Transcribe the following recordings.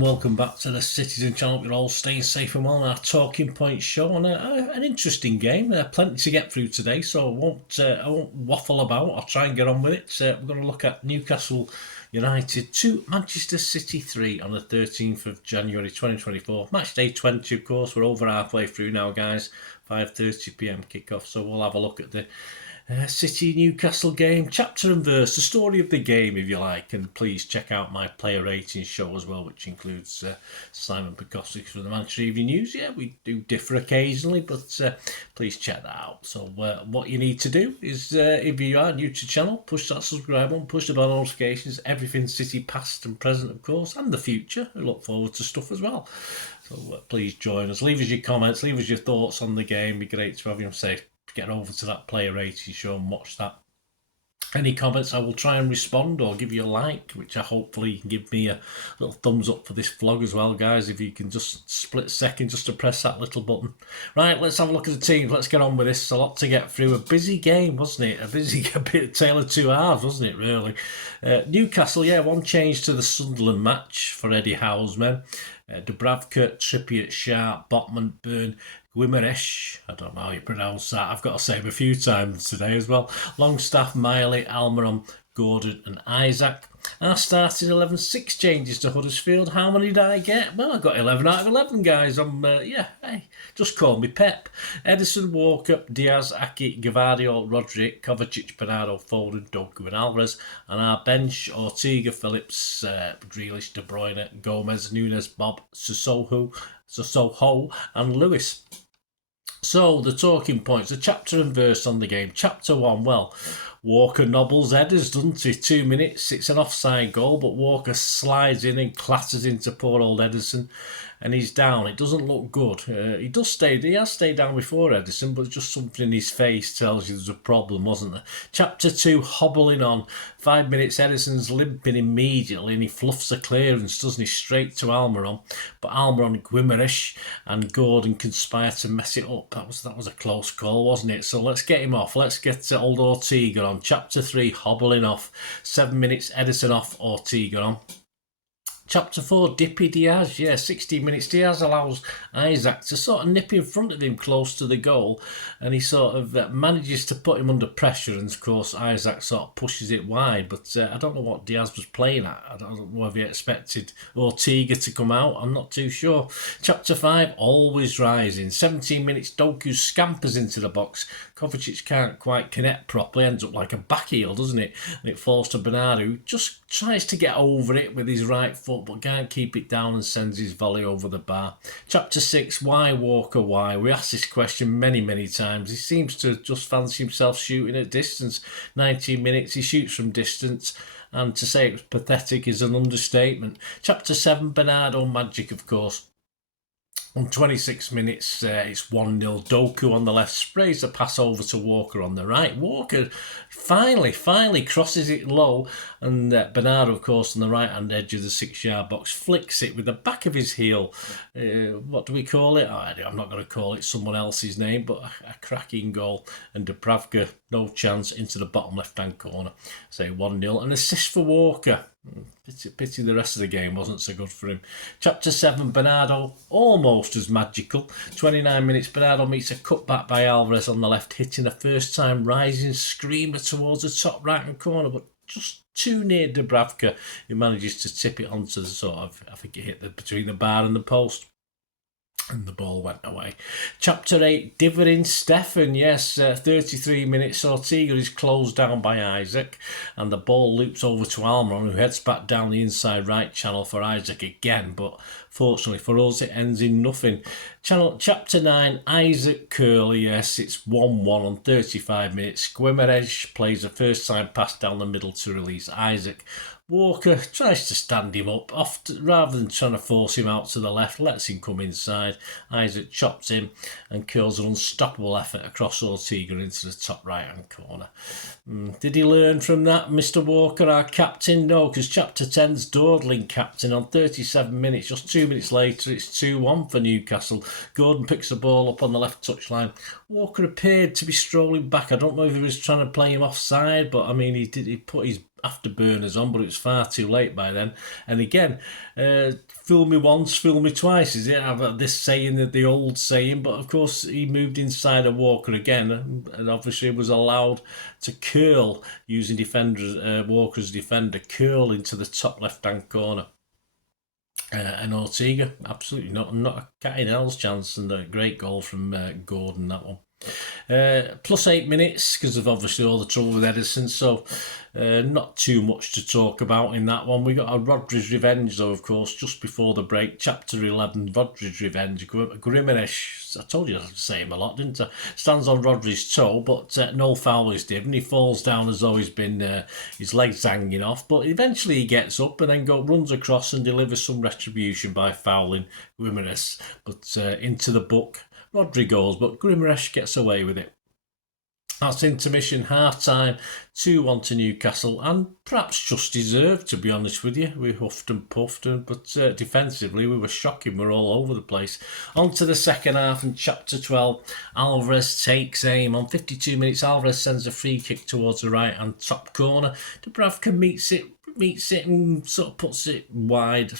and welcome back to the Citizen channel. We're all staying safe and well on our Talking Point show on an interesting game. Plenty to get through today, so I won't waffle about. I'll try and get on with it. We're going to look at Newcastle United 2, Manchester City 3 on the 13th of January 2024. Match day 20, of course. We're over halfway through now, guys. 5:30 p.m. kickoff, so we'll have a look at the City Newcastle game, chapter and verse, the story of the game, if you like. And please check out my player ratings show as well, which includes Simon Pekosik from the Manchester Evening News. Yeah, we do differ occasionally, but please check that out. So what you need to do is, if you are new to the channel, push that subscribe button, push the bell notifications, everything City past and present, of course, and the future. I look forward to stuff as well. So please join us. Leave us your comments, leave us your thoughts on the game. It'd be great to have you say. Get over to that player rating show and watch that. Any comments, I will try and respond or give you a like, which I hopefully can give me a little thumbs up for this vlog as well, guys. If you can just split a second just to press that little button. Right, let's have a look at the teams. Let's get on with this. A lot to get through. A busy game, wasn't it? A bit tale of two halves, wasn't it, really? Newcastle, yeah, one change to the Sunderland match for Eddie Howe's men. Dubravka, Trippier, Sharp, Botman, Byrne, Guimaraes, I don't know how you pronounce that. I've got to say him a few times today as well. Longstaff, Miley, Almiron, Gordon and Isaac. Our starting 11, 6 changes to Huddersfield. How many did I get? Well, I got 11 out of 11, guys. Hey, just call me Pep. Edison, Walker, Diaz, Aki, Gavadio, Roderick, Kovacic, Bernardo, Foden, Doku and Alvarez. And our bench, Ortega, Phillips, Grealish, De Bruyne, Gomez, Nunes, Bob, Sissoko and Lewis. So, the talking points, the chapter and verse on the game. Chapter 1, well, Walker nobbles headers, doesn't he? 2 minutes, it's an offside goal, but Walker slides in and clatters into poor old Edison, and he's down. It doesn't look good. He has stayed down before Edison, but just something in his face tells you there's a problem, wasn't there? Chapter 2, hobbling on. 5 minutes, Edison's limping immediately, and he fluffs a clearance, doesn't he? Straight to Almiron. But Almiron, Guimaraes and Gordon conspire to mess it up. That was a close call, wasn't it? So let's get him off. Let's get old Ortega on. Chapter 3, hobbling off. 7 minutes, Edison off, Ortega on. Chapter 4, Dippy Diaz, 16 minutes. Diaz allows Isaac to sort of nip in front of him close to the goal, and he sort of manages to put him under pressure, and of course Isaac sort of pushes it wide, but I don't know what Diaz was playing at. I don't know if he expected Ortega to come out, I'm not too sure. Chapter 5, always rising. 17 minutes, Doku scampers into the box. Kovacic can't quite connect properly, ends up like a back heel, doesn't it? And it falls to Bernardo, who just tries to get over it with his right foot, but can't keep it down and sends his volley over the bar. Chapter 6, why Walker, why? We asked this question many, many times. He seems to just fancy himself shooting at distance. 19 minutes, he shoots from distance, and to say it was pathetic is an understatement. Chapter 7, Bernardo magic, of course. On 26 minutes, it's 1-0. Doku on the left sprays the pass over to Walker on the right. Walker finally crosses it low, and Bernardo, of course, on the right-hand edge of the 6-yard box, flicks it with the back of his heel. What do we call it? I'm not going to call it someone else's name, but a cracking goal. And Dubravka, no chance, into the bottom left-hand corner. Say 1-0. An assist for Walker. Pity the rest of the game wasn't so good for him. Chapter 7, Bernardo, almost as magical. 29 minutes, Bernardo meets a cutback by Alvarez on the left, hitting a first-time rising screamer towards the top right-hand corner, but just too near Dubravka, who manages to tip it onto the sort of, I think it hit between the bar and the post. And the ball went away. Chapter 8, Divering Stefan. 33 minutes. Ortega is closed down by Isaac, and the ball loops over to Almiron, who heads back down the inside right channel for Isaac again, but fortunately for us it ends in nothing. Chapter 9, Isaac Curley. It's 1-1 on 35 minutes. Guimaraes plays a first time pass down the middle to release Isaac. Walker tries to stand him up, rather than trying to force him out to the left, lets him come inside. Isaac chops him and curls an unstoppable effort across Ortega into the top right-hand corner. Did he learn from that, Mr. Walker, our captain? No, because Chapter 10's dawdling captain on 37 minutes. Just 2 minutes later, it's 2-1 for Newcastle. Gordon picks the ball up on the left touchline. Walker appeared to be strolling back. I don't know if he was trying to play him offside, but I mean, he put his afterburners on, but it was far too late by then. And again, fool me once, fool me twice, is it? I've got this saying, the old saying, but of course he moved inside a Walker again, and obviously was allowed to curl using Walker's defender, curl into the top left-hand corner. And Ortega, absolutely not a cat in hell's chance, and a great goal from Gordon, that one. Plus 8 minutes because of obviously all the trouble with Edison, so not too much to talk about in that one. We got a Rodri's revenge though, of course, just before the break. Chapter 11, Rodri's revenge. Grimaresh, I told you I'd say him a lot, didn't I? Stands on Rodri's toe, but no foul is given. He falls down as though he's been his legs hanging off, but eventually he gets up and then runs across and delivers some retribution by fouling Grimaresh, but into the book. Rodri goes, but Grimaresh gets away with it. That's intermission, half-time, 2-1 to Newcastle, and perhaps just deserved, to be honest with you. We huffed and puffed, but defensively we were shocking. We're all over the place. On to the second half and chapter 12. Alvarez takes aim. On 52 minutes, Alvarez sends a free kick towards the right-hand top corner. Dubravka meets it and sort of puts it wide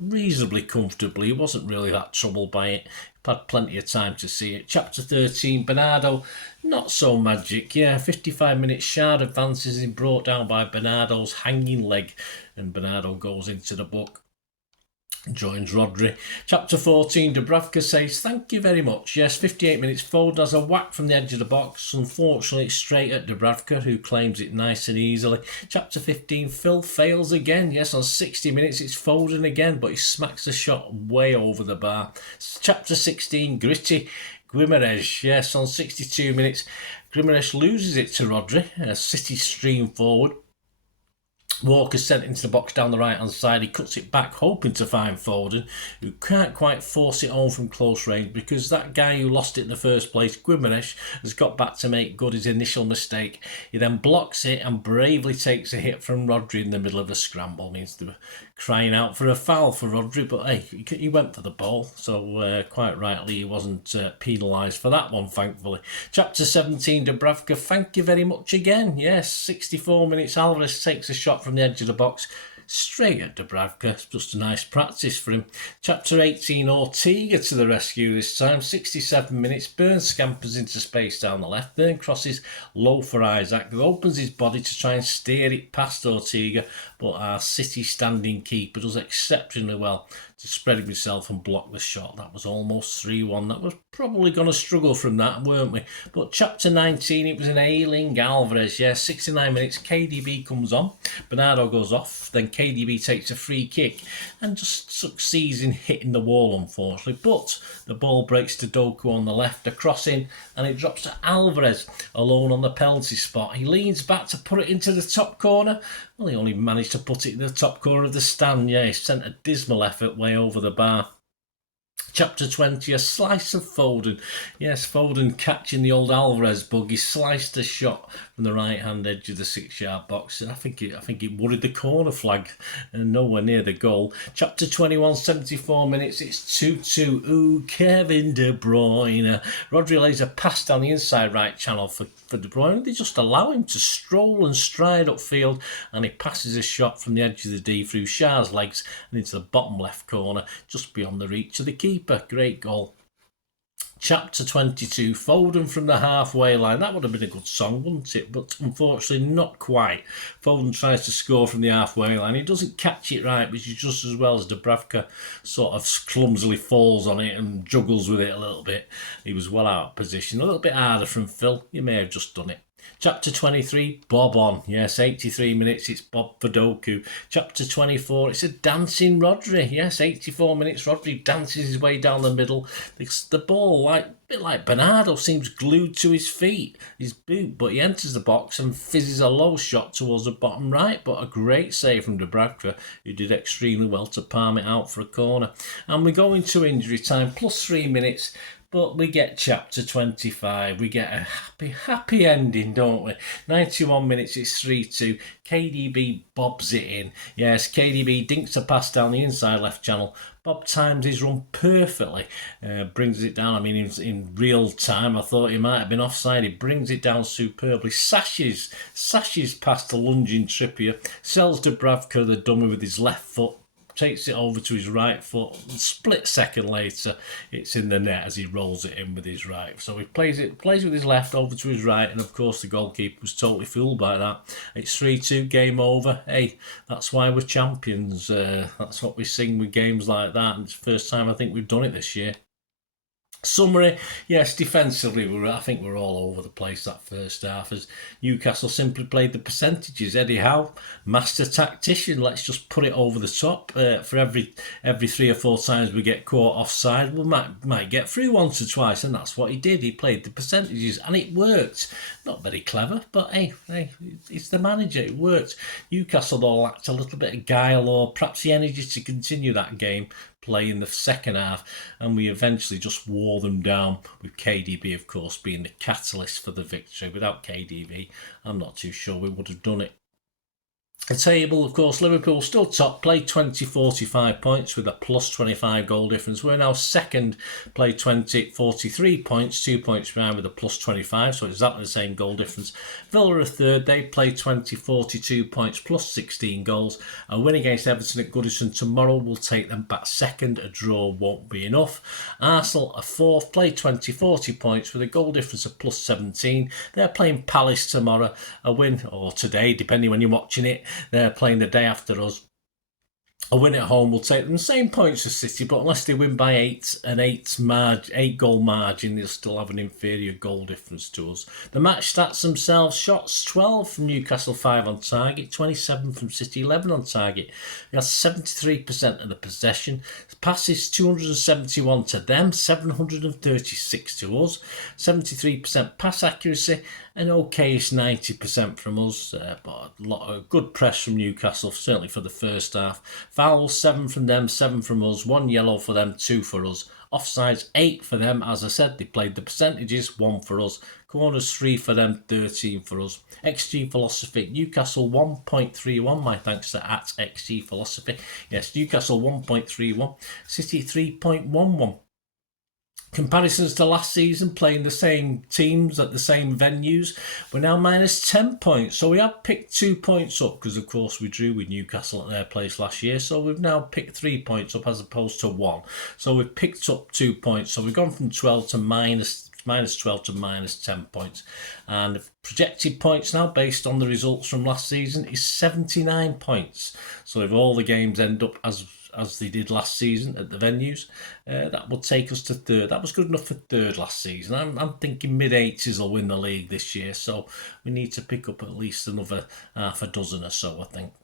reasonably comfortably. He wasn't really that troubled by it. Had plenty of time to see it. Chapter 13, Bernardo, not so magic. 55 minutes, Shard advances and brought down by Bernardo's hanging leg, and Bernardo goes into the book. Joins Rodri. Chapter 14, Dubravka says, thank you very much. Yes, 58 minutes, Foden has a whack from the edge of the box. Unfortunately, it's straight at Dubravka, who claims it nice and easily. Chapter 15, Phil fails again. Yes, on 60 minutes, it's Foden again, but he smacks the shot way over the bar. Chapter 16, Gritty. Grimaresh, yes, on 62 minutes, Grimaresh loses it to Rodri. City stream forward. Walker sent into the box down the right-hand side. He cuts it back, hoping to find Foden, who can't quite force it home from close range because that guy who lost it in the first place, Grimaresh, has got back to make good his initial mistake. He then blocks it and bravely takes a hit from Rodri in the middle of a scramble. Means they were crying out for a foul for Rodri, but hey, he went for the ball, so quite rightly he wasn't penalised for that one, thankfully. Chapter 17, Dubravka, thank you very much again. Yes, 64 minutes, Alvarez takes a shot from the edge of the box, straight at Dubravka. It's just a nice practice for him. Chapter 18, Ortega to the rescue this time. 67 minutes, Burn scampers into space down the left. Burn crosses low for Isaac, who opens his body to try and steer it past Ortega, but our City standing keeper does exceptionally well to spread himself and block the shot. That was almost 3-1. That was probably going to struggle from that, weren't we? But chapter 19, it was an ailing Alvarez. 69 minutes, KDB comes on. Bernardo goes off. Then KDB takes a free kick and just succeeds in hitting the wall, unfortunately. But the ball breaks to Doku on the left, a cross in, and it drops to Alvarez alone on the penalty spot. He leans back to put it into the top corner. Well, he only managed to put it in the top corner of the stand. He sent a dismal effort way over the bar. Chapter 20, a slice of Foden. Yes, Foden catching the old Alvarez bug. He sliced a shot from the right-hand edge of the 6-yard box. And I think it worried the corner flag and nowhere near the goal. Chapter 21, 74 minutes. It's 2-2. Ooh, Kevin De Bruyne. Rodri lays a pass down the inside right channel for De Bruyne. They just allow him to stroll and stride upfield, and he passes a shot from the edge of the D through Shah's legs and into the bottom left corner, just beyond the reach of the keeper. Great goal. Chapter 22, Foden from the halfway line. That would have been a good song, wouldn't it? But unfortunately not quite. Foden tries to score from the halfway line. He doesn't catch it right, which is just as well as Dubravka sort of clumsily falls on it and juggles with it a little bit. He was well out of position. A little bit harder from Phil. He may have just done it. Chapter 23, Bob on. Yes, 83 minutes, it's Bob for Doku. Chapter 24, it's a dancing Rodri. Yes, 84 minutes, Rodri dances his way down the middle. The ball, a bit like Bernardo, seems glued to his feet, his boot, but he enters the box and fizzes a low shot towards the bottom right, but a great save from Dubravka, who did extremely well to palm it out for a corner. And we go into injury time, plus 3 minutes. But we get chapter 25. We get a happy ending, don't we? 91 minutes, it's 3-2. KDB bobs it in. Yes, KDB dinks a pass down the inside left channel. Bob times his run perfectly, brings it down. I mean, in real time, I thought he might have been offside. He brings it down superbly, sashes past the lunging Trippier, sells Dubravka the dummy with his left foot, takes it over to his right foot. Split second later, it's in the net as he rolls it in with his right. So he plays with his left over to his right, and of course the goalkeeper was totally fooled by that. It's 3-2, game over. Hey, that's why we're champions. That's what we sing with games like that, and it's the first time I think we've done it this year. Summary, yes, defensively, I think we're all over the place that first half as Newcastle simply played the percentages. Eddie Howe, master tactician, let's just put it over the top. For every 3 or 4 times we get caught offside, we might get through once or twice, and that's what he did. He played the percentages, and it worked. Not very clever, but hey, it's the manager, it worked. Newcastle though lacked a little bit of guile or perhaps the energy to continue that game play in the second half, and we eventually just wore them down, with KDB of course being the catalyst for the victory. Without KDB, I'm not too sure we would have done it. The table, of course, Liverpool still top, played 20, 45 points with a plus 25 goal difference. We're now second, played 20, 43 points, 2 points behind with a plus 25, so exactly the same goal difference. Villa are third, they played 20, 42 points, plus 16 goals. A win against Everton at Goodison tomorrow will take them back second, a draw won't be enough. Arsenal are fourth, played 20, 40 points with a goal difference of plus 17. They're playing Palace tomorrow, a win, or today, depending when you're watching it. They're playing the day after us. A win at home will take them the same points as City, but unless they win by 8 goal margin, they'll still have an inferior goal difference to us. The match stats themselves: shots 12 from Newcastle, 5 on target, 27 from City, 11 on target. They have 73% of the possession. Passes 271 to them, 736 to us. 73% pass accuracy, an okayish 90% from us, but a lot of good press from Newcastle, certainly for the first half. Fouls 7 from them, 7 from us, 1 yellow for them, 2 for us. Offsides 8 for them, as I said, they played the percentages, 1 for us. Corners 3 for them, 13 for us. XG philosophy, Newcastle 1.31, my thanks to @XG philosophy. Yes, Newcastle 1.31, City 3.11. Comparisons to last season, playing the same teams at the same venues, we're now minus 10 points. So we have picked 2 points up because, of course, we drew with Newcastle at their place last year. So we've now picked 3 points up as opposed to 1. So we've picked up 2 points. So we've gone from 12 to minus 12 to minus 10 points. And projected points now, based on the results from last season, is 79 points. So if all the games end up as they did last season at the venues, that would take us to third. That was good enough for third last season. I'm thinking mid-80s will win the league this year, so we need to pick up at least another half a dozen or so, I think.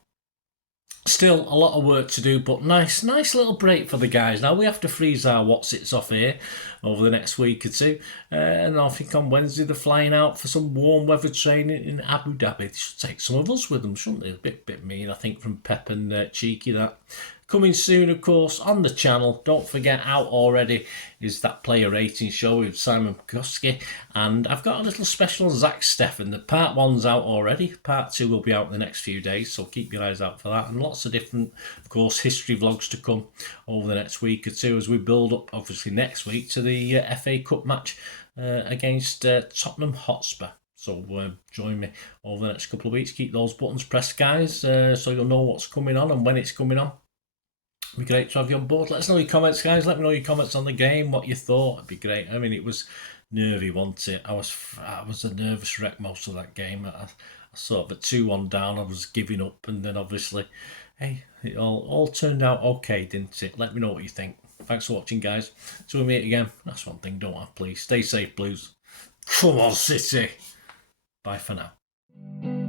Still a lot of work to do, but nice little break for the guys. Now we have to freeze our whatsits off here over the next week or two, and I think on Wednesday they're flying out for some warm weather training in Abu Dhabi. They should take some of us with them, shouldn't they? A bit mean, I think, from Pep and Cheeky, that. Coming soon, of course, on the channel. Don't forget, out already is that player rating show with Simon Koski. And I've got a little special on Zach Steffen. The part 1's out already. Part 2 will be out in the next few days, so keep your eyes out for that. And lots of different, of course, history vlogs to come over the next week or two as we build up, obviously, next week to the FA Cup match against Tottenham Hotspur. So join me over the next couple of weeks. Keep those buttons pressed, guys, so you'll know what's coming on and when it's coming on. It'd be great to have you on board. Let us know your comments, guys. Let me know your comments on the game, what you thought. It'd be great. I mean, it was nervy, wasn't it? I was a nervous wreck most of that game. I sort of at 2-1 down, I was giving up, and then obviously, hey, it all turned out okay, didn't it? Let me know what you think. Thanks for watching, guys. Till we meet again. That's one thing, don't I? Please stay safe, Blues. Come on, City. Bye for now.